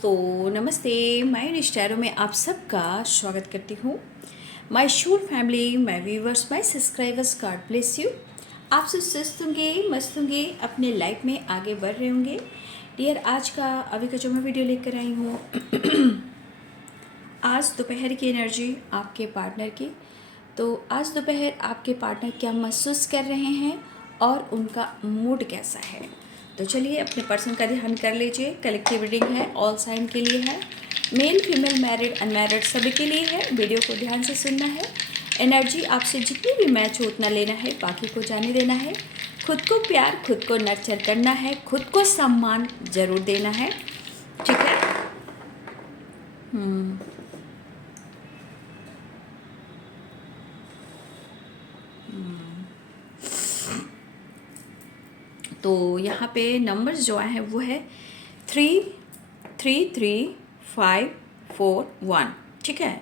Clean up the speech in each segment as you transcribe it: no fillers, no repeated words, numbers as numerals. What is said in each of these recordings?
दोस्तों नमस्ते। मैं निष्ठारों में आप सबका स्वागत करती हूँ। My Shool family, my viewers, my subscribers, God bless you. आप सब स्वस्थ होंगे, मस्त होंगे, अपने लाइफ में आगे बढ़ रहे होंगे। डियर, आज का अभी का जो मैं वीडियो लेकर आई हूँ आज दोपहर की एनर्जी आपके पार्टनर की। तो आज दोपहर आपके पार्टनर क्या महसूस कर रहे हैं और उनका मूड कैसा है। तो चलिए अपने पर्सन का ध्यान कर लीजिए। कलेक्टिव रीडिंग है, ऑल साइन के लिए है, मेल फीमेल मैरिड अनमैरिड सभी के लिए है। वीडियो को ध्यान से सुनना है। एनर्जी आपसे जितनी भी मैच हो उतना लेना है, बाकी को जाने देना है। खुद को प्यार, खुद को नर्चर करना है, खुद को सम्मान जरूर देना है, ठीक है। तो यहाँ पे नंबर्स जो आए हैं वो है 333541, ठीक है।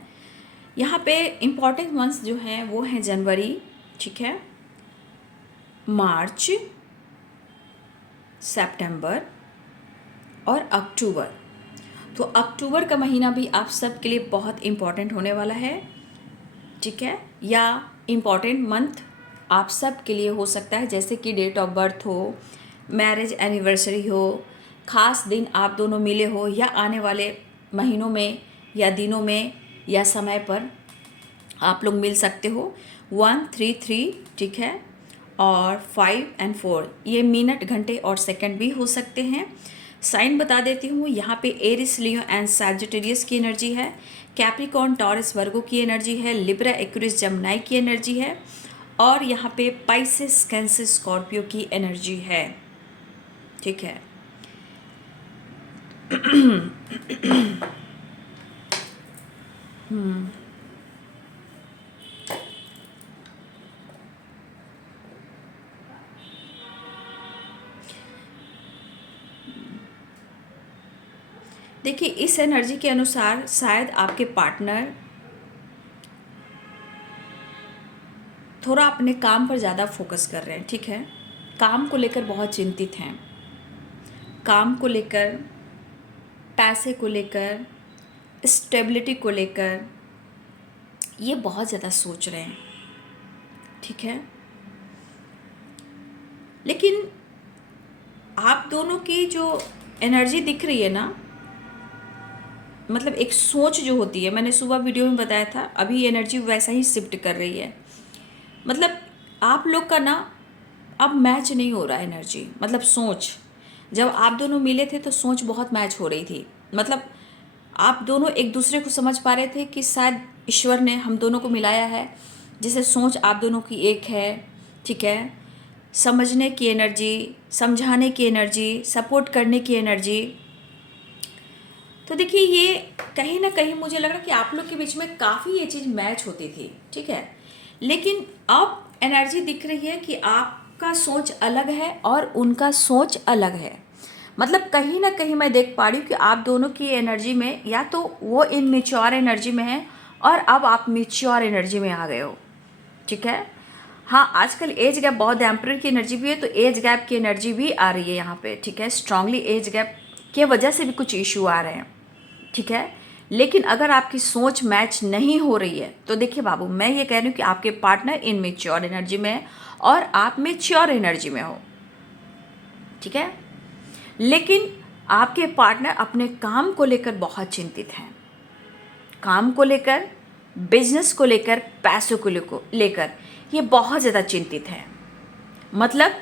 यहाँ पे इम्पॉर्टेंट मंथ्स जो हैं वो हैं जनवरी, ठीक है, मार्च, सितंबर और अक्टूबर। तो अक्टूबर का महीना भी आप सब के लिए बहुत इम्पॉर्टेंट होने वाला है, ठीक है। या इम्पॉर्टेंट मंथ आप सब के लिए हो सकता है, जैसे कि डेट ऑफ बर्थ हो, मैरिज एनिवर्सरी हो, ख़ास दिन आप दोनों मिले हो, या आने वाले महीनों में या दिनों में या समय पर आप लोग मिल सकते हो। 133, ठीक है, और 5 और 4 ये मिनट, घंटे और सेकंड भी हो सकते हैं। साइन बता देती हूँ। यहाँ पे एरिस, लियो एंड सैजिटेरियस की एनर्जी है, कैप्रिकॉर्न, टॉरस, वर्गो की एनर्जी है, लिब्रा, एक्वेरियस, जमनाई की एनर्जी है, और यहाँ पे पाइसेस, कैंसर, स्कॉर्पियो की एनर्जी है, ठीक है। देखिए, इस एनर्जी के अनुसार शायद आपके पार्टनर थोड़ा अपने काम पर ज़्यादा फोकस कर रहे हैं, ठीक है। काम को लेकर बहुत चिंतित हैं, काम को लेकर, पैसे को लेकर, स्टेबिलिटी को लेकर ये बहुत ज़्यादा सोच रहे हैं, ठीक है। लेकिन आप दोनों की जो एनर्जी दिख रही है ना, मतलब एक सोच जो होती है, मैंने सुबह वीडियो में बताया था, अभी एनर्जी वैसा ही शिफ्ट कर रही है। मतलब आप लोग का ना अब मैच नहीं हो रहा है एनर्जी, मतलब सोच। जब आप दोनों मिले थे तो सोच बहुत मैच हो रही थी, मतलब आप दोनों एक दूसरे को समझ पा रहे थे कि शायद ईश्वर ने हम दोनों को मिलाया है, जैसे सोच आप दोनों की एक है, ठीक है। समझने की एनर्जी, समझाने की एनर्जी, सपोर्ट करने की एनर्जी। तो देखिए, ये कहीं ना कहीं मुझे लग रहा है कि आप लोग के बीच में काफ़ी ये चीज़ मैच होती थी, ठीक है। लेकिन अब एनर्जी दिख रही है कि आपका सोच अलग है और उनका सोच अलग है। मतलब कहीं ना कहीं मैं देख पा रही हूँ कि आप दोनों की एनर्जी में या तो वो इनमेच्योर एनर्जी में है और अब आप मेच्योर एनर्जी में आ गए हो, ठीक है। हाँ, आजकल एज गैप बहुत, एम्परर की एनर्जी भी है, तो एज गैप की एनर्जी भी आ रही है यहाँ पे, ठीक है। स्ट्रांगली एज गैप के वजह से भी कुछ इशू आ रहे हैं, ठीक है। लेकिन अगर आपकी सोच मैच नहीं हो रही है तो देखिए बाबू, मैं ये कह रही हूँ कि आपके पार्टनर इनमेच्योर एनर्जी में है और आप मेच्योर एनर्जी में हो, ठीक है। लेकिन आपके पार्टनर अपने काम को लेकर बहुत चिंतित हैं, काम को लेकर, बिजनेस को लेकर, पैसों को लेकर ये बहुत ज़्यादा चिंतित हैं। मतलब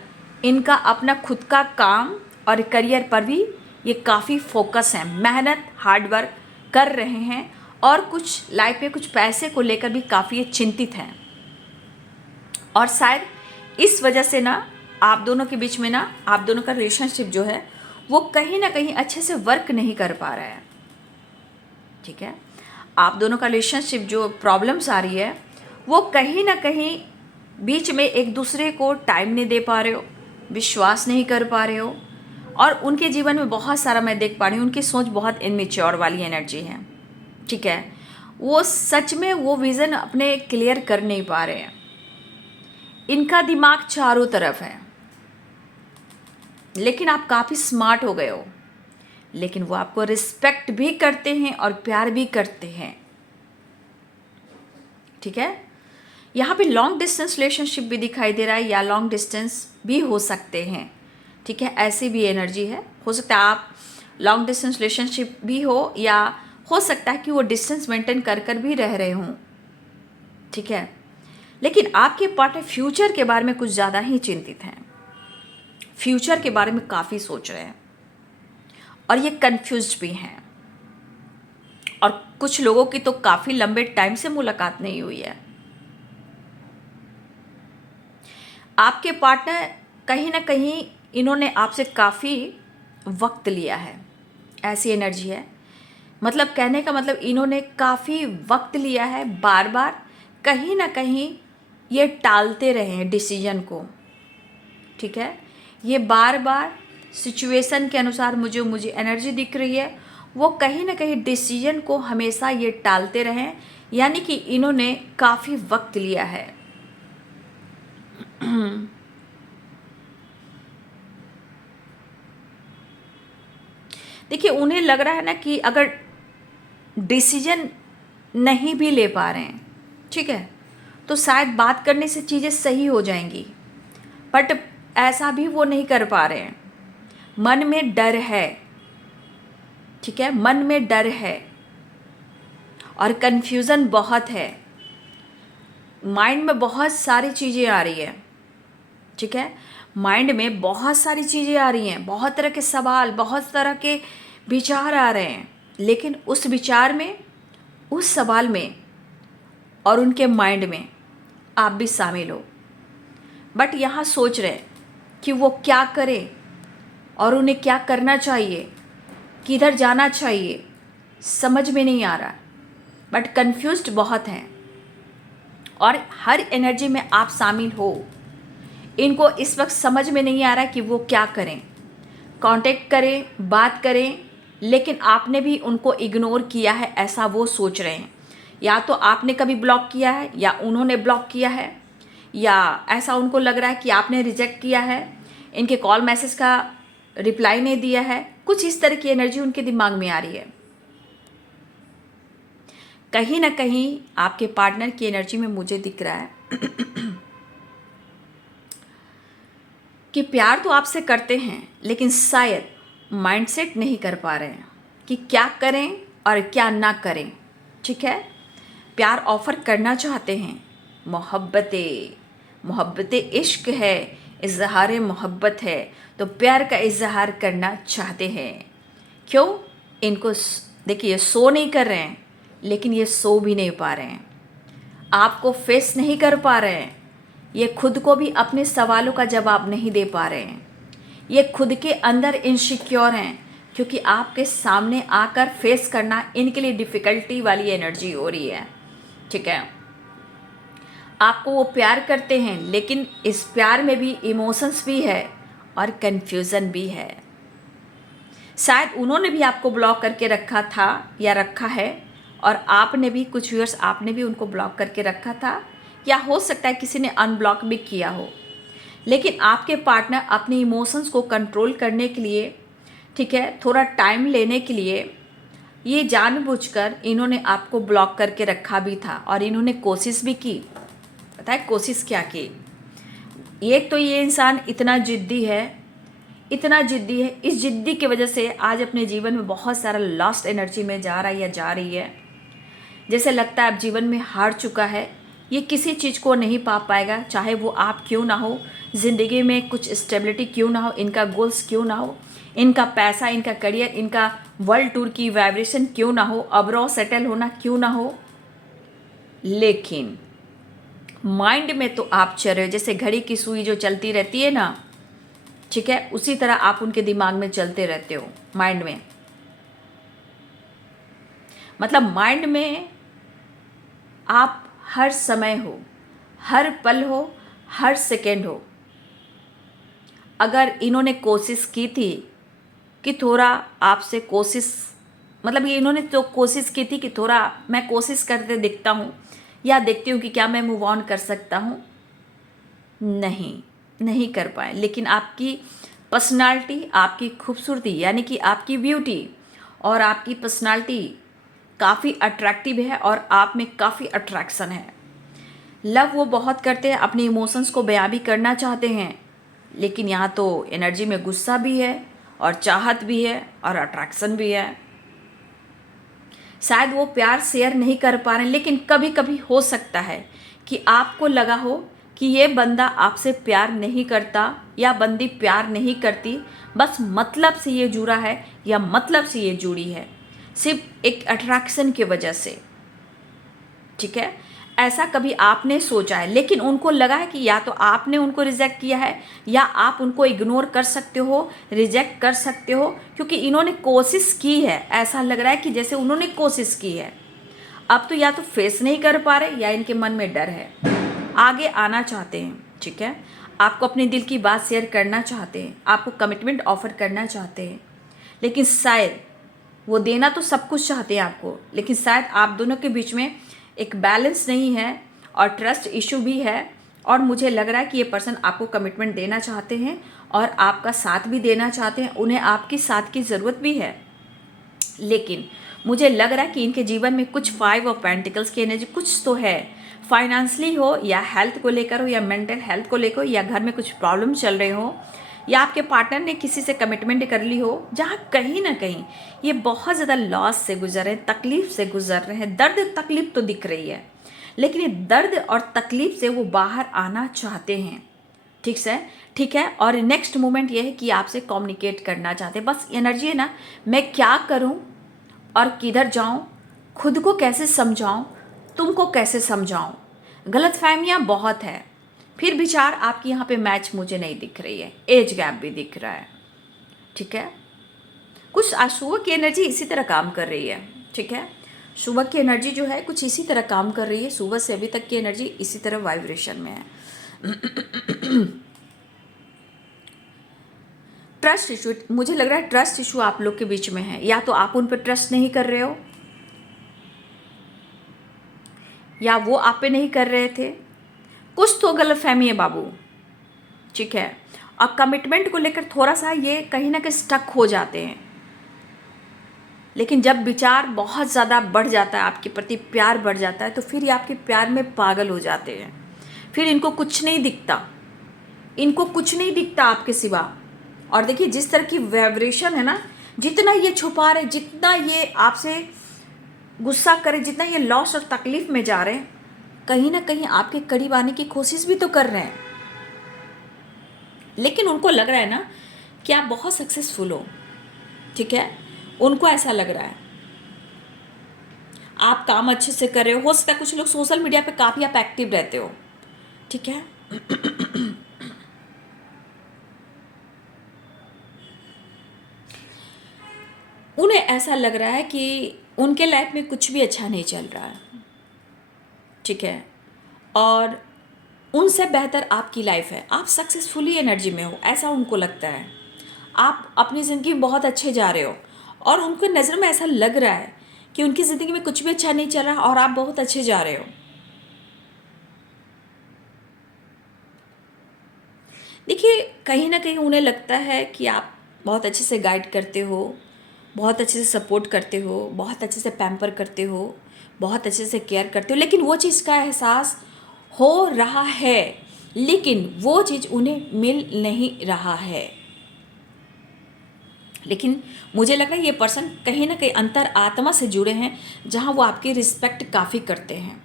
इनका अपना खुद का काम और करियर पर भी ये काफ़ी फोकस है, मेहनत, हार्डवर्क कर रहे हैं, और कुछ लाइफ में कुछ पैसे को लेकर भी काफ़ी ये चिंतित हैं। और शायद इस वजह से ना आप दोनों के बीच में ना, आप दोनों का रिलेशनशिप जो है वो कहीं ना कहीं अच्छे से वर्क नहीं कर पा रहा है, ठीक है। आप दोनों का रिलेशनशिप जो प्रॉब्लम्स आ रही है वो कहीं ना कहीं बीच में एक दूसरे को टाइम नहीं दे पा रहे हो, विश्वास नहीं कर पा रहे हो, और उनके जीवन में बहुत सारा मैं देख पा रही हूँ, उनकी सोच बहुत इनमेच्योर वाली एनर्जी है, ठीक है। वो सच में वो विज़न अपने क्लियर कर नहीं पा रहे हैं, इनका दिमाग चारों तरफ है। लेकिन आप काफ़ी स्मार्ट हो गए हो, लेकिन वो आपको रिस्पेक्ट भी करते हैं और प्यार भी करते हैं। ठीक है, यहाँ पे लॉन्ग डिस्टेंस रिलेशनशिप भी दिखाई दे रहा है, या लॉन्ग डिस्टेंस भी हो सकते हैं। ठीक है, ऐसी भी एनर्जी है। हो सकता है आप लॉन्ग डिस्टेंस रिलेशनशिप भी हो, या हो सकता है कि वो डिस्टेंस मेंटेन कर कर भी रह रहे हों। ठीक है, लेकिन आपके पार्टनर फ्यूचर के बारे में कुछ ज़्यादा ही चिंतित हैं, फ्यूचर के बारे में काफ़ी सोच रहे हैं, और ये कंफ्यूज्ड भी हैं। और कुछ लोगों की तो काफ़ी लंबे टाइम से मुलाकात नहीं हुई है। आपके पार्टनर कहीं ना कहीं इन्होंने आपसे काफ़ी वक्त लिया है, ऐसी एनर्जी है। मतलब कहने का मतलब इन्होंने काफ़ी वक्त लिया है, बार बार कहीं ना कहीं ये टालते रहे हैं डिसीजन को। ठीक है, ये बार बार सिचुएशन के अनुसार मुझे एनर्जी दिख रही है, वो कहीं ना कहीं डिसीजन को हमेशा ये टालते रहे, यानी कि इन्होंने काफ़ी वक्त लिया है। देखिए, उन्हें लग रहा है ना कि अगर डिसीजन नहीं भी ले पा रहे हैं, ठीक है, तो शायद बात करने से चीज़ें सही हो जाएंगी, बट ऐसा भी वो नहीं कर पा रहे हैं। मन में डर है। ठीक है, मन में डर है और कन्फ्यूज़न बहुत है, माइंड में बहुत सारी चीज़ें आ रही है। ठीक है, माइंड में बहुत सारी चीज़ें आ रही हैं, बहुत तरह के सवाल, बहुत तरह के विचार आ रहे हैं, लेकिन उस विचार में, उस सवाल में और उनके माइंड में आप भी शामिल हो। बट यहाँ सोच रहे हैं कि वो क्या करें और उन्हें क्या करना चाहिए, किधर जाना चाहिए, समझ में नहीं आ रहा, बट कंफ्यूज्ड बहुत हैं। और हर एनर्जी में आप शामिल हो, इनको इस वक्त समझ में नहीं आ रहा कि वो क्या करें, कांटेक्ट करें, बात करें, लेकिन आपने भी उनको इग्नोर किया है, ऐसा वो सोच रहे हैं। या तो आपने कभी ब्लॉक किया है, या उन्होंने ब्लॉक किया है, या ऐसा उनको लग रहा है कि आपने रिजेक्ट किया है, इनके कॉल मैसेज का रिप्लाई नहीं दिया है। कुछ इस तरह की एनर्जी उनके दिमाग में आ रही है। कहीं ना कहीं आपके पार्टनर की एनर्जी में मुझे दिख रहा है कि प्यार तो आपसे करते हैं, लेकिन शायद माइंडसेट नहीं कर पा रहे हैं कि क्या करें और क्या ना करें। ठीक है, प्यार ऑफ़र करना चाहते हैं, मोहब्बतें इश्क है, इजहार मोहब्बत है, तो प्यार का इजहार करना चाहते हैं। क्यों? इनको देखिए, सो नहीं कर रहे हैं, लेकिन ये सो भी नहीं पा रहे हैं, आपको फेस नहीं कर पा रहे हैं, ये खुद को भी अपने सवालों का जवाब नहीं दे पा रहे हैं, ये खुद के अंदर इनसिक्योर हैं, क्योंकि आपके सामने आकर फेस करना इनके लिए डिफ़िकल्टी वाली एनर्जी हो रही है। ठीक है, आपको वो प्यार करते हैं, लेकिन इस प्यार में भी इमोशंस भी है और कन्फ्यूज़न भी है। शायद उन्होंने भी आपको ब्लॉक करके रखा था या रखा है, और आपने भी कुछ व्यूअर्स, आपने भी उनको ब्लॉक करके रखा था, या हो सकता है किसी ने अनब्लॉक भी किया हो। लेकिन आपके पार्टनर अपने इमोशंस को कंट्रोल करने के लिए, ठीक है, थोड़ा टाइम लेने के लिए, ये जानबूझकर इन्होंने आपको ब्लॉक करके रखा भी था, और इन्होंने कोशिश भी की। पता है कोशिश क्या की? एक तो ये इंसान इतना जिद्दी है, इतना जिद्दी है, इस जिद्दी की वजह से आज अपने जीवन में बहुत सारा लॉस्ट एनर्जी में जा रहा है या जा रही है। जैसे लगता है अब जीवन में हार चुका है, ये किसी चीज़ को नहीं पा पाएगा, चाहे वो आप क्यों ना हो, ज़िंदगी में कुछ स्टेबिलिटी क्यों ना हो, इनका गोल्स क्यों ना हो, इनका पैसा, इनका करियर, इनका वर्ल्ड टूर की वाइब्रेशन क्यों ना हो, अब्रॉड सेटल होना क्यों ना हो, लेकिन माइंड में तो आप चल रहे हो, जैसे घड़ी की सुई जो चलती रहती है ना, ठीक है, उसी तरह आप उनके दिमाग में चलते रहते हो, माइंड में। मतलब माइंड में आप हर समय हो, हर पल हो, हर सेकेंड हो। अगर इन्होंने कोशिश की थी कि थोड़ा आपसे कोशिश, मतलब ये इन्होंने तो कोशिश की थी कि थोड़ा मैं कोशिश करते दिखता हूँ, या देखती हूँ कि क्या मैं मूव ऑन कर सकता हूँ, नहीं कर पाए। लेकिन आपकी पर्सनालिटी, आपकी खूबसूरती यानी कि आपकी ब्यूटी और आपकी पर्सनालिटी काफ़ी अट्रैक्टिव है और आप में काफ़ी अट्रैक्शन है। लव वो बहुत करते हैं, अपने इमोशंस को बयां भी करना चाहते हैं, लेकिन यहाँ तो एनर्जी में गुस्सा भी है और चाहत भी है और अट्रैक्शन भी है। शायद वो प्यार शेयर नहीं कर पा रहे हैं, लेकिन कभी कभी हो सकता है कि आपको लगा हो कि ये बंदा आपसे प्यार नहीं करता या बंदी प्यार नहीं करती, बस मतलब से ये जुड़ा है या मतलब से ये जुड़ी है, सिर्फ एक अट्रैक्शन की वजह से। ठीक है, ऐसा कभी आपने सोचा है, लेकिन उनको लगा है कि या तो आपने उनको रिजेक्ट किया है या आप उनको इग्नोर कर सकते हो, रिजेक्ट कर सकते हो, क्योंकि इन्होंने कोशिश की है। ऐसा लग रहा है कि जैसे उन्होंने कोशिश की है, अब तो या तो फेस नहीं कर पा रहे या इनके मन में डर है, आगे आना चाहते हैं। ठीक है, आपको अपने दिल की बात शेयर करना चाहते हैं, आपको कमिटमेंट ऑफर करना चाहते हैं, लेकिन शायद वो देना तो सब कुछ चाहते हैं आपको, लेकिन शायद आप दोनों के बीच में एक बैलेंस नहीं है और ट्रस्ट इशू भी है। और मुझे लग रहा है कि ये पर्सन आपको कमिटमेंट देना चाहते हैं और आपका साथ भी देना चाहते हैं, उन्हें आपकी साथ की ज़रूरत भी है। लेकिन मुझे लग रहा है कि इनके जीवन में कुछ 5 ऑफ पेंटिकल्स की एनर्जी कुछ तो है, फाइनेंशियली हो या हेल्थ को लेकर हो या मेंटल हेल्थ को लेकर हो या घर में कुछ प्रॉब्लम चल रहे हो या आपके पार्टनर ने किसी से कमिटमेंट कर ली हो, जहाँ कहीं ना कहीं ये बहुत ज़्यादा लॉस से गुजर रहे हैं, तकलीफ से गुजर रहे हैं। दर्द तकलीफ तो दिख रही है, लेकिन ये दर्द और तकलीफ से वो बाहर आना चाहते हैं। ठीक है, और नेक्स्ट मोमेंट ये है कि आपसे कम्युनिकेट करना चाहते हैं। बस एनर्जी है ना, मैं क्या करूं और किधर जाऊं, खुद को कैसे समझाऊं, तुमको कैसे समझाऊं। गलतफहमियां बहुत है, फिर विचार आपकी यहाँ पे मैच मुझे नहीं दिख रही है, एज गैप भी दिख रहा है। ठीक है, कुछ आज सुबह की एनर्जी इसी तरह काम कर रही है। ठीक है, सुबह की एनर्जी जो है कुछ इसी तरह काम कर रही है, सुबह से अभी तक की एनर्जी इसी तरह वाइब्रेशन में है। ट्रस्ट इशू, मुझे लग रहा है ट्रस्ट इशू आप लोग के बीच में है, या तो आप उन पर ट्रस्ट नहीं कर रहे हो या वो आप पे नहीं कर रहे थे, कुछ तो गलतफहमी है बाबू। ठीक है, और कमिटमेंट को लेकर थोड़ा सा ये कहीं ना कहीं स्टक हो जाते हैं, लेकिन जब विचार बहुत ज़्यादा बढ़ जाता है, आपके प्रति प्यार बढ़ जाता है, तो फिर ये आपके प्यार में पागल हो जाते हैं। फिर इनको कुछ नहीं दिखता, इनको कुछ नहीं दिखता आपके सिवा। और देखिए जिस तरह की वाइब्रेशन है ना, जितना ये छुपा रहे, जितना ये आपसे गुस्सा करे, जितना ये लॉस और तकलीफ में जा रहे हैं, कहीं ना कहीं आपके करीब आने की कोशिश भी तो कर रहे हैं, लेकिन उनको लग रहा है ना कि आप बहुत सक्सेसफुल हो। ठीक है, उनको ऐसा लग रहा है आप काम अच्छे से कर रहे हो सकता है कुछ लोग सोशल मीडिया पे काफ़ी आप एक्टिव रहते हो। ठीक है, उन्हें ऐसा लग रहा है कि उनके लाइफ में कुछ भी अच्छा नहीं चल रहा है। ठीक है, और उनसे बेहतर आपकी लाइफ है, आप सक्सेसफुली एनर्जी में हो, ऐसा उनको लगता है। आप अपनी ज़िंदगी में बहुत अच्छे जा रहे हो और उनको नज़र में ऐसा लग रहा है कि उनकी ज़िंदगी में कुछ भी अच्छा नहीं चल रहा और आप बहुत अच्छे जा रहे हो। देखिए कहीं ना कहीं उन्हें लगता है कि आप बहुत अच्छे से गाइड करते हो, बहुत अच्छे से सपोर्ट करते हो, बहुत अच्छे से पैम्पर करते हो, बहुत अच्छे से केयर करते हो, लेकिन वो चीज़ का एहसास हो रहा है, लेकिन वो चीज़ उन्हें मिल नहीं रहा है। लेकिन मुझे लग रहा है ये पर्सन कहीं ना कहीं अंतर आत्मा से जुड़े हैं, जहाँ वो आपकी रिस्पेक्ट काफ़ी करते हैं,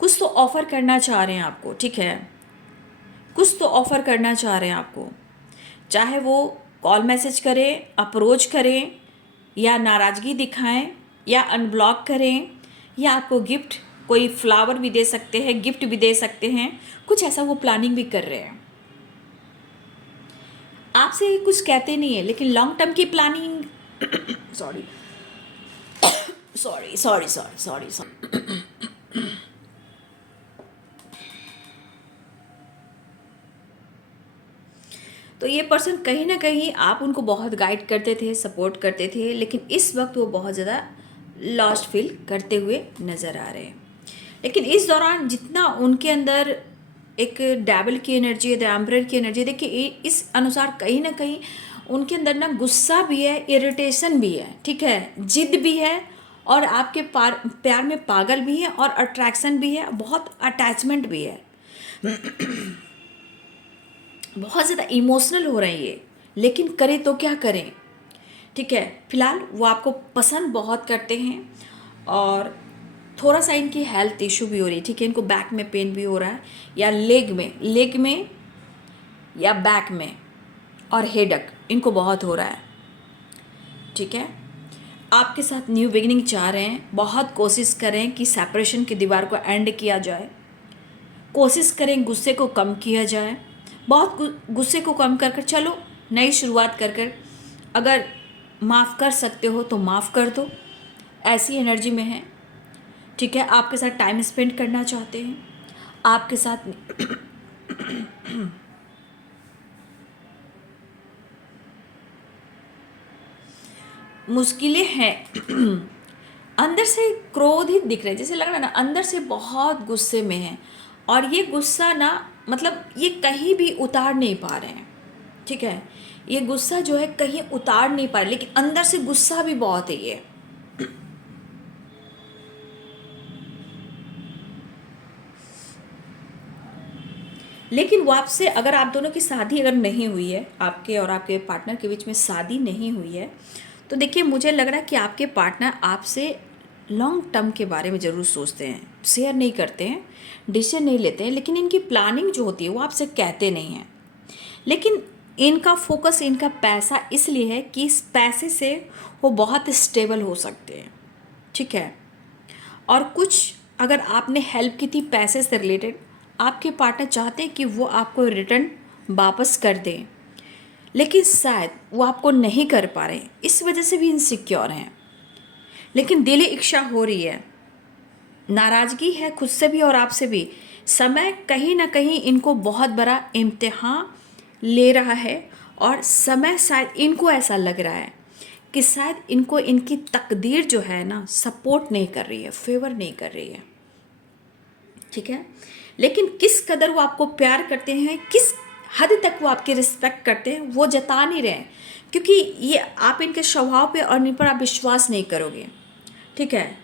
कुछ तो ऑफ़र करना चाह रहे हैं आपको। ठीक है, कुछ तो ऑफ़र करना चाह रहे हैं आपको, चाहे वो कॉल मैसेज करें, अप्रोच करें या नाराज़गी दिखाएं या अनब्लॉक करें या आपको गिफ्ट, कोई फ्लावर भी दे सकते हैं, गिफ्ट भी दे सकते हैं, कुछ ऐसा वो प्लानिंग भी कर रहे हैं। आपसे कुछ कहते नहीं है, लेकिन लॉन्ग टर्म की planning sorry sorry sorry sorry sorry sorry तो ये पर्सन कहीं ना कहीं आप उनको बहुत गाइड करते थे, सपोर्ट करते थे, लेकिन इस वक्त वो बहुत ज़्यादा लॉस्ट फील करते हुए नज़र आ रहे हैं। लेकिन इस दौरान जितना उनके अंदर एक डेविल की एनर्जी है, द एम्परर की एनर्जी। देखिए इस अनुसार कहीं ना कहीं उनके अंदर ना गुस्सा भी है, इरिटेशन भी है, ठीक है, जिद भी है, और आपके प्यार में पागल भी है, और अट्रैक्शन भी है, बहुत अटैचमेंट भी है। बहुत ज़्यादा इमोशनल हो रहे हैं ये, लेकिन करें तो क्या करें, ठीक है। फिलहाल वो आपको पसंद बहुत करते हैं, और थोड़ा सा इनकी हेल्थ इशू भी हो रही है, ठीक है। इनको बैक में पेन भी हो रहा है, या लेग में या बैक में, और हेडक इनको बहुत हो रहा है, ठीक है। आपके साथ न्यू बिगिनिंग चाह रहे हैं, बहुत कोशिश करें कि सेपरेशन की दीवार को एंड किया जाए, कोशिश करें गुस्से को कम किया जाए, बहुत गुस्से को कम कर कर चलो नई शुरुआत कर कर, अगर माफ़ कर सकते हो तो माफ़ कर दो, ऐसी एनर्जी में है, ठीक है। आपके साथ टाइम स्पेंड करना चाहते हैं, आपके साथ मुश्किलें हैं। अंदर से क्रोधित दिख रहे हैं, जैसे लग रहा है ना अंदर से बहुत गुस्से में है, और ये गुस्सा ना मतलब ये कहीं भी उतार नहीं पा रहे हैं, ठीक है। ये गुस्सा जो है कहीं उतार नहीं पा रहे, लेकिन अंदर से गुस्सा भी बहुत है ये। लेकिन वो आपसे, अगर आप दोनों की शादी अगर नहीं हुई है, आपके और आपके पार्टनर के बीच में शादी नहीं हुई है, तो देखिए मुझे लग रहा है कि आपके पार्टनर आपसे लॉन्ग टर्म के बारे में ज़रूर सोचते हैं, शेयर नहीं करते हैं, डिसीजन नहीं लेते हैं, लेकिन इनकी प्लानिंग जो होती है वो आपसे कहते नहीं हैं। लेकिन इनका फोकस, इनका पैसा इसलिए है कि इस पैसे से वो बहुत स्टेबल हो सकते हैं, ठीक है। और कुछ अगर आपने हेल्प की थी पैसे से रिलेटेड, आपके पार्टनर चाहते हैं कि वो आपको रिटर्न वापस कर दें, लेकिन शायद वो आपको नहीं कर पा रहे, इस वजह से भी इनसिक्योर हैं। लेकिन दिली इच्छा हो रही है, नाराज़गी है खुद से भी और आपसे भी। समय कहीं ना कहीं इनको बहुत बड़ा इम्तिहान ले रहा है, और समय शायद इनको ऐसा लग रहा है कि शायद इनको इनकी तकदीर जो है ना सपोर्ट नहीं कर रही है, फेवर नहीं कर रही है, ठीक है। लेकिन किस कदर वो आपको प्यार करते हैं, किस हद तक वो आपकी रिस्पेक्ट करते हैं, वो जता नहीं रहे हैं, क्योंकि ये आप इनके स्वभाव पे और इन पर आप विश्वास नहीं करोगे, ठीक है।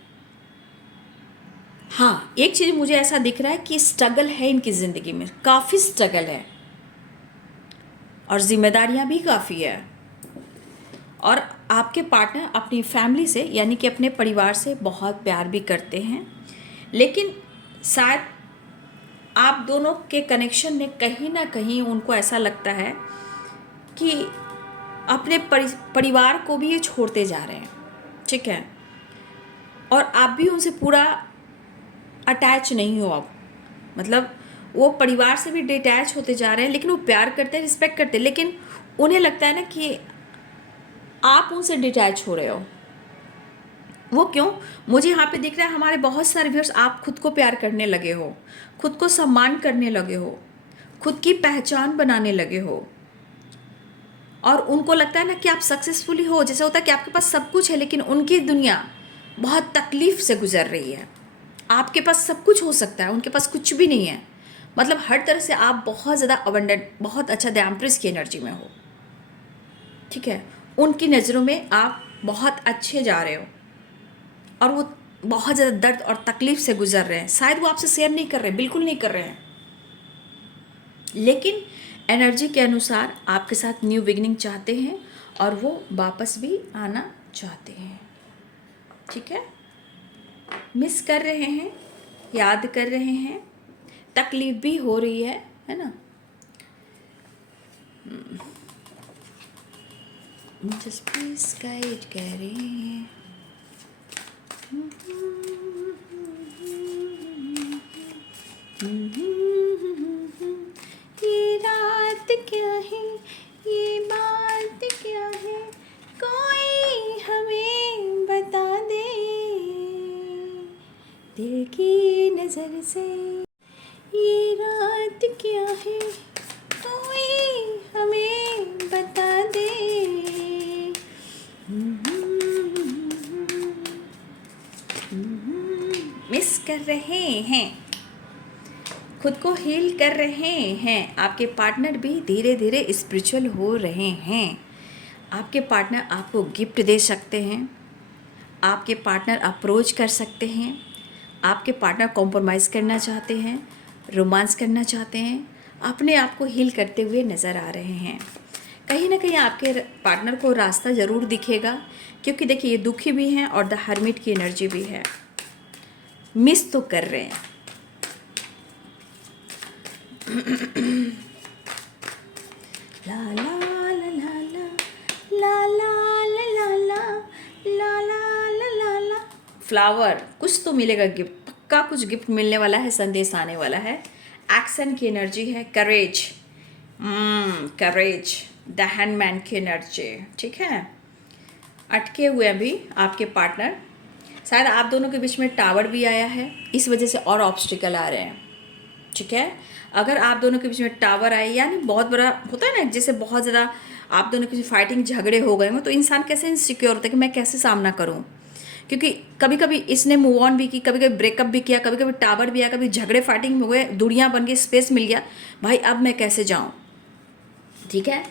हाँ, एक चीज़ मुझे ऐसा दिख रहा है कि स्ट्रगल है इनकी ज़िंदगी में, काफ़ी स्ट्रगल है, और जिम्मेदारियां भी काफ़ी है। और आपके पार्टनर अपनी फैमिली से, यानी कि अपने परिवार से बहुत प्यार भी करते हैं, लेकिन शायद आप दोनों के कनेक्शन में कहीं ना कहीं उनको ऐसा लगता है कि अपने परिवार को भी ये छोड़ते जा रहे हैं, ठीक है। और आप भी उनसे पूरा अटैच नहीं हो अब, मतलब वो परिवार से भी डिटैच होते जा रहे हैं, लेकिन वो प्यार करते हैं, रिस्पेक्ट करते हैं, लेकिन उन्हें लगता है ना कि आप उनसे डिटैच हो रहे हो। वो क्यों, मुझे यहाँ पे दिख रहा है हमारे बहुत सारे व्यूअर्स, आप खुद को प्यार करने लगे हो, खुद को सम्मान करने लगे हो, खुद की पहचान बनाने लगे हो, और उनको लगता है ना कि आप सक्सेसफुली हो। जैसे होता है कि आपके पास सब कुछ है, लेकिन उनकी दुनिया बहुत तकलीफ से गुजर रही है। आपके पास सब कुछ हो सकता है, उनके पास कुछ भी नहीं है, मतलब हर तरह से आप बहुत ज़्यादा अबंडेंट, बहुत अच्छा दैम्प्रिस की एनर्जी में हो, ठीक है। उनकी नज़रों में आप बहुत अच्छे जा रहे हो, और वो बहुत ज़्यादा दर्द और तकलीफ से गुजर रहे हैं। शायद वो आपसे शेयर नहीं कर रहे, बिल्कुल नहीं कर रहे हैं, लेकिन एनर्जी के अनुसार आपके साथ न्यू बिगिनिंग चाहते हैं, और वो वापस भी आना चाहते हैं, ठीक है। मिस कर रहे हैं, याद कर रहे हैं, तकलीफ भी हो रही है ना। जस्ट प्लीज गाइड कह रहे हैं। ये रात क्या है, ये बात क्या है, कोई हमें बता दे, दिल की नजर से ये रात क्या है, कोई हमें बता दे। मिस कर रहे हैं, खुद को हील कर रहे हैं। आपके पार्टनर भी धीरे धीरे स्पिरिचुअल हो रहे हैं। आपके पार्टनर आपको गिफ्ट दे सकते हैं। आपके पार्टनर अप्रोच कर सकते हैं। आपके पार्टनर कॉम्प्रोमाइज़ करना चाहते हैं, रोमांस करना चाहते हैं, अपने आप को हील करते हुए नज़र आ रहे हैं। कहीं ना कहीं आपके पार्टनर को रास्ता ज़रूर दिखेगा, क्योंकि देखिए ये दुखी भी हैं और द हर्मिट की एनर्जी भी है। मिस तो कर रहे हैं। ला ला ला ला ला ला ला ला ला ला ला ला ला ला। फ्लावर, कुछ तो मिलेगा गिफ्ट, पक्का कुछ गिफ्ट मिलने वाला है, संदेश आने वाला है। एक्शन की एनर्जी है, करेज, करेज, द हैंडमैन की एनर्जी। ठीक है, अटके हुए हैं भी आपके पार्टनर। शायद आप दोनों के बीच में टावर भी आया है, इस वजह से और ऑब्स्टिकल आ रहे हैं। ठीक है, अगर आप दोनों के बीच में टावर आए, यानी बहुत बड़ा होता है ना, जैसे बहुत ज़्यादा आप दोनों के फाइटिंग झगड़े हो गए हो, तो इंसान कैसे इनसिक्योर होता है कि मैं कैसे सामना करूं। क्योंकि कभी कभी इसने मूव ऑन भी की, कभी कभी ब्रेकअप भी किया, कभी कभी टावर भी आया, कभी झगड़े फाइटिंग हो गए, दूरियां बन गई, स्पेस मिल गया, भाई अब मैं कैसे जाऊं। ठीक है,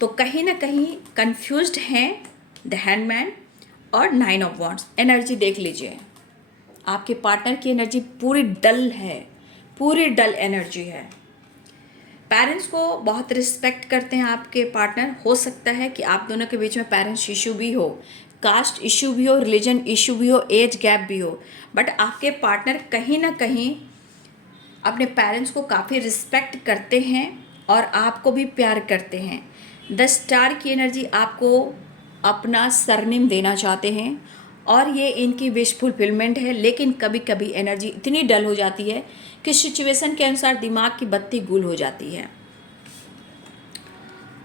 तो कहीं ना कहीं कंफ्यूज्ड हैं द हैंडमैन और 9 ऑफ वॉन्ड्स। एनर्जी देख लीजिए, आपके पार्टनर की एनर्जी पूरी डल है, पूरी डल एनर्जी है। पेरेंट्स को बहुत रिस्पेक्ट करते हैं आपके पार्टनर। हो सकता है कि आप दोनों के बीच में पेरेंट्स इशू भी हो, कास्ट इशू भी हो, रिलीजन इशू भी हो, एज गैप भी हो, बट आपके पार्टनर कहीं ना कहीं अपने पेरेंट्स को काफ़ी रिस्पेक्ट करते हैं और आपको भी प्यार करते हैं। द स्टार की एनर्जी आपको अपना सरनेम देना चाहते हैं और ये इनकी विश फुलफिलमेंट है। लेकिन कभी कभी एनर्जी इतनी डल हो जाती है कि सिचुएशन के अनुसार दिमाग की बत्ती गुल हो जाती है।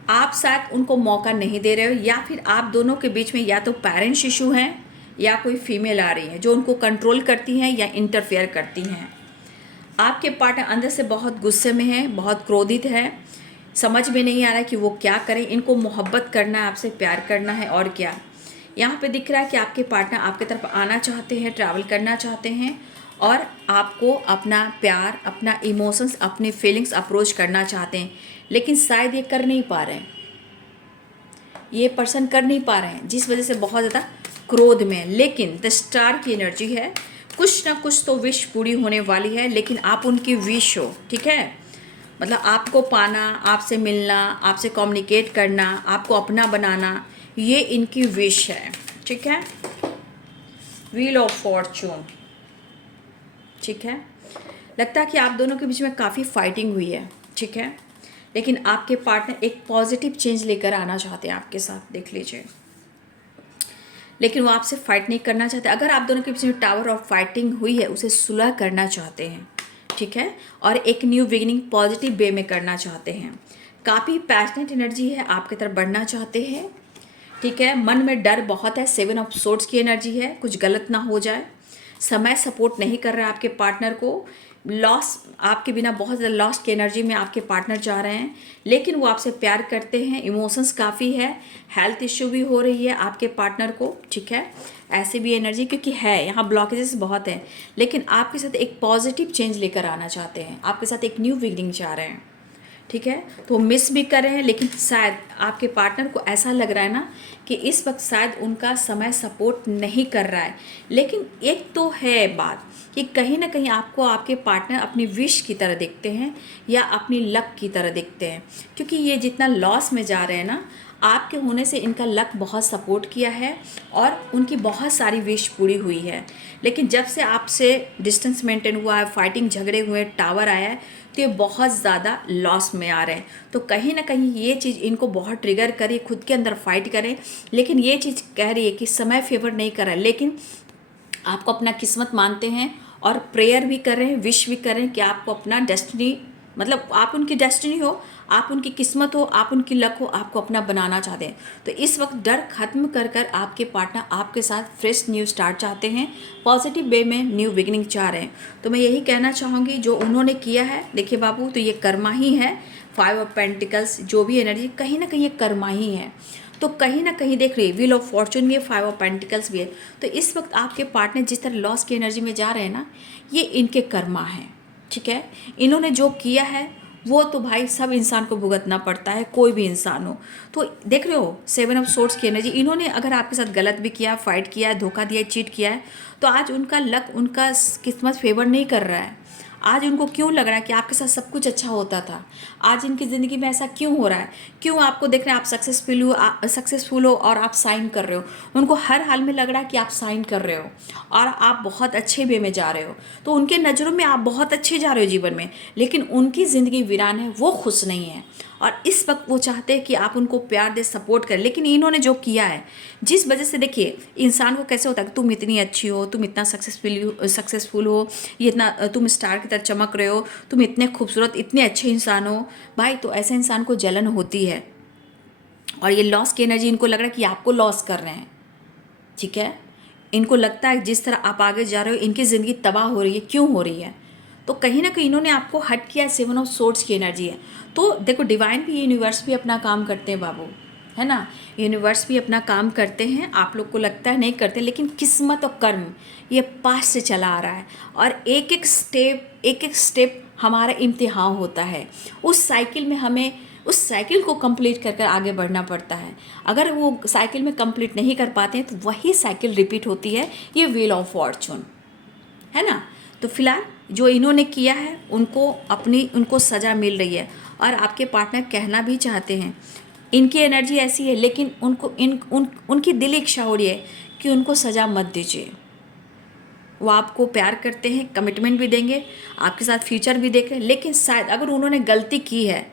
आप शायद उनको मौका नहीं दे रहे हो, या फिर आप दोनों के बीच में या तो पेरेंट्स इशू हैं या कोई फीमेल आ रही है जो उनको कंट्रोल करती हैं या इंटरफेयर करती हैं। आपके पार्टनर अंदर से बहुत गुस्से में है, बहुत क्रोधित है, समझ में नहीं आ रहा है कि वो क्या करें। इनको मोहब्बत करना है, आपसे प्यार करना है, और क्या। यहाँ पे दिख रहा है कि आपके पार्टनर आपकी तरफ आना चाहते हैं, ट्रैवल करना चाहते हैं और आपको अपना प्यार, अपना इमोशंस, अपनी फीलिंग्स अप्रोच करना चाहते हैं। लेकिन शायद ये कर नहीं पा रहे हैं, ये पर्सन कर नहीं पा रहे हैं, जिस वजह से बहुत ज़्यादा क्रोध में है। लेकिन द स्टार की एनर्जी है, कुछ ना कुछ तो विश पूरी होने वाली है। लेकिन आप उनकी विश हो, ठीक है, मतलब आपको पाना, आपसे मिलना, आपसे कम्युनिकेट करना, आपको अपना बनाना, ये इनकी विश है। ठीक है, व्हील ऑफ फॉर्चून। ठीक है, लगता है कि आप दोनों के बीच में काफ़ी फाइटिंग हुई है। ठीक है, लेकिन आपके पार्टनर एक पॉजिटिव चेंज लेकर आना चाहते हैं आपके साथ, देख लीजिए। लेकिन वो आपसे फाइट नहीं करना चाहते। अगर आप दोनों के बीच में टावर ऑफ फाइटिंग हुई है, उसे सुलह करना चाहते हैं। ठीक है, और एक न्यू बिगिनिंग पॉजिटिव वे में करना चाहते हैं। काफ़ी पैशनेट एनर्जी है, आपकी तरफ बढ़ना चाहते हैं। ठीक है, मन में डर बहुत है, 7 ऑफ सोर्ड्स की एनर्जी है, कुछ गलत ना हो जाए। समय सपोर्ट नहीं कर रहा है आपके पार्टनर को, लॉस, आपके बिना बहुत ज़्यादा लॉस्ट की एनर्जी में आपके पार्टनर जा रहे हैं। लेकिन वो आपसे प्यार करते हैं, इमोशंस काफ़ी है, हेल्थ इश्यू भी हो रही है आपके पार्टनर को। ठीक है, ऐसे भी एनर्जी क्योंकि है, यहाँ ब्लॉकेजेस बहुत हैं, लेकिन आपके साथ एक पॉजिटिव चेंज लेकर आना चाहते हैं, आपके साथ एक न्यू बिगिनिंग चाह रहे हैं। ठीक है, तो मिस भी कर रहे हैं, लेकिन शायद आपके पार्टनर को ऐसा लग रहा है ना कि इस वक्त शायद उनका समय सपोर्ट नहीं कर रहा है। लेकिन एक तो है बात कि कहीं ना कहीं आपको आपके पार्टनर अपनी विश की तरह देखते हैं या अपनी लक की तरह देखते हैं, क्योंकि ये जितना लॉस में जा रहे हैं ना, आपके होने से इनका लक बहुत सपोर्ट किया है और उनकी बहुत सारी विश पूरी हुई है। लेकिन जब से आपसे डिस्टेंस मेंटेन हुआ है, फाइटिंग झगड़े हुए, टावर आया है, तो ये बहुत ज़्यादा लॉस में आ रहे हैं। तो कहीं ना कहीं ये चीज़ इनको बहुत ट्रिगर करे, खुद के अंदर फाइट करें। लेकिन ये चीज़ कह रही है कि समय फेवर नहीं कर रहा है, लेकिन आपको अपना किस्मत मानते हैं और प्रेयर भी कर रहे हैं, विश भी कर रहे हैं कि आपको अपना डेस्टिनी, मतलब आप उनकी डेस्टिनी हो, आप उनकी किस्मत हो, आप उनकी लक हो, आपको अपना बनाना चाहते हैं। तो इस वक्त डर खत्म कर कर आपके पार्टनर आपके साथ फ्रेश न्यू स्टार्ट चाहते हैं, पॉजिटिव वे में न्यू बिगिनिंग चाह रहे हैं। तो मैं यही कहना चाहूँगी, जो उन्होंने किया है, देखिए बाबू, तो ये कर्मा ही है। 5 ऑफ पेंटिकल्स जो भी एनर्जी कहीं ना कहीं ये कर्मा ही है। तो कहीं ना कहीं देख रही है, व्हील ऑफ फॉर्चून भी है, 5 ऑफ पेंटिकल्स भी है। तो इस वक्त आपके पार्टनर जिस तरह लॉस की एनर्जी में जा रहे हैं ना, ये इनके कर्मा हैं। ठीक है। इन्होंने जो किया है वो तो भाई सब इंसान को भुगतना पड़ता है, कोई भी इंसान हो। तो देख रहे हो 7 ऑफ सोर्ड्स की एनर्जी, इन्होंने अगर आपके साथ गलत भी किया, फाइट किया है, धोखा दिया है, चीट किया है, तो आज उनका लक, उनका किस्मत फेवर नहीं कर रहा है। आज उनको क्यों लग रहा है कि आपके साथ सब कुछ अच्छा होता था, आज इनकी ज़िंदगी में ऐसा क्यों हो रहा है, क्यों आपको देख रहे हैं आप सक्सेसफुल हो और आप साइन कर रहे हो। उनको हर हाल में लग रहा है कि आप साइन कर रहे हो और आप बहुत अच्छे वे में जा रहे हो। तो उनके नज़रों में आप बहुत अच्छे जा रहे हो जीवन में, लेकिन उनकी ज़िंदगी वीरान है, वो खुश नहीं है। और इस वक्त वो चाहते हैं कि आप उनको प्यार दे, सपोर्ट करें। लेकिन इन्होंने जो किया है, जिस वजह से देखिए इंसान को कैसे होता है कि तुम इतनी अच्छी हो, तुम इतना सक्सेसफुल हो, ये इतना तुम स्टार की तरह चमक रहे हो, तुम इतने खूबसूरत, इतने अच्छे इंसान हो भाई, तो ऐसे इंसान को जलन होती है। और ये लॉस की एनर्जी, इनको लग रहा है कि आपको लॉस कर रहे हैं, ठीक है। इनको लगता है जिस तरह आप आगे जा रहे हो इनकी ज़िंदगी तबाह हो रही है, क्यों हो रही है। तो कहीं ना कहीं इन्होंने आपको हट किया। 7 ऑफ सोर्ड्स की एनर्जी है। तो देखो डिवाइन भी, यूनिवर्स भी अपना काम करते हैं बाबू, है ना। यूनिवर्स भी अपना काम करते हैं, आप लोग को लगता है नहीं करते, लेकिन किस्मत और कर्म ये पास से चला आ रहा है। और एक एक स्टेप हमारा इम्तिहान होता है। उस साइकिल में हमें उस साइकिल को कंप्लीट कर आगे बढ़ना पड़ता है। अगर वो साइकिल में कंप्लीट नहीं कर पाते हैं तो वही साइकिल रिपीट होती है। ये व्हील ऑफ फॉर्चून है ना। तो फिलहाल जो इन्होंने किया है उनको सज़ा मिल रही है। और आपके पार्टनर कहना भी चाहते हैं, इनकी एनर्जी ऐसी है, लेकिन उनकी दिली इच्छा हो रही है कि उनको सज़ा मत दीजिए। वो आपको प्यार करते हैं, कमिटमेंट भी देंगे, आपके साथ फ्यूचर भी देखें, लेकिन शायद अगर उन्होंने गलती की है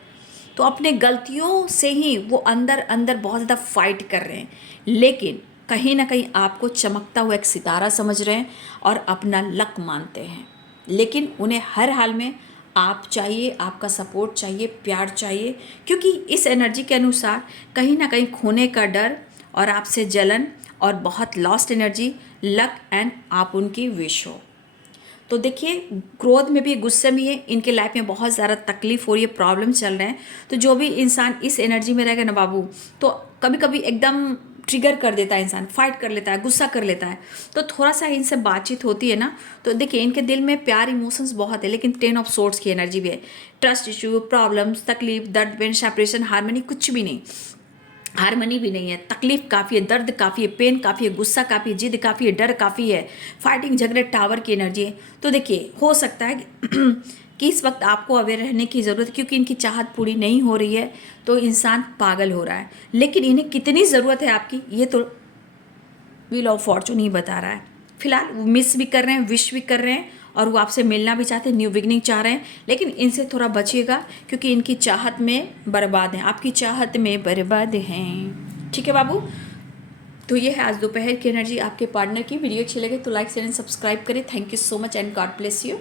तो अपने गलतियों से ही वो अंदर अंदर बहुत ज़्यादा फाइट कर रहे हैं। लेकिन कहीं ना कहीं आपको चमकता हुआ एक सितारा समझ रहे हैं और अपना लक मानते हैं। लेकिन उन्हें हर हाल में आप चाहिए, आपका सपोर्ट चाहिए, प्यार चाहिए, क्योंकि इस एनर्जी के अनुसार कहीं ना कहीं खोने का डर और आपसे जलन और बहुत लॉस्ट एनर्जी, लक एंड आप उनकी विश हो। तो देखिए क्रोध में भी, गुस्से में, इनके लाइफ में बहुत ज़्यादा तकलीफ हो रही है, प्रॉब्लम चल रहे हैं। तो जो भी इंसान इस एनर्जी में रहेगा ना बाबू, तो कभी कभी एकदम ट्रिगर कर देता है, इंसान फाइट कर लेता है, गुस्सा कर लेता है। तो थोड़ा सा इनसे बातचीत होती है ना, तो देखिए इनके दिल में प्यार, इमोशंस बहुत है, लेकिन 10 ऑफ सोर्ड्स की एनर्जी भी है। ट्रस्ट इशू, प्रॉब्लम्स, तकलीफ, दर्द, पेन, सेपरेशन, हार्मनी कुछ भी नहीं, हारमनी भी नहीं है। तकलीफ काफ़ी है, दर्द काफ़ी है, पेन काफ़ी है, गुस्सा काफ़ी है, जिद काफ़ी है, डर काफ़ी है, फाइटिंग, झगड़े, टावर की एनर्जी है। तो देखिए हो सकता है कि इस वक्त आपको अवेयर रहने की ज़रूरत है, क्योंकि इनकी चाहत पूरी नहीं हो रही है तो इंसान पागल हो रहा है। लेकिन इन्हें कितनी ज़रूरत है आपकी, ये तो व्हील ऑफ फॉर्चून ही बता रहा है। फिलहाल वो मिस भी कर रहे हैं, विश भी कर रहे हैं, और वो आपसे मिलना भी चाहते हैं, न्यू बिगनिंग चाह रहे हैं। लेकिन इनसे थोड़ा बचिएगा, क्योंकि इनकी चाहत में बर्बाद हैं, आपकी चाहत में बर्बाद हैं। ठीक है बाबू। तो ये है आज दोपहर की एनर्जी आपके पार्टनर की। वीडियो अच्छी लगे तो लाइक शेयर एंड सब्सक्राइब करें। Thank you so much and God bless you.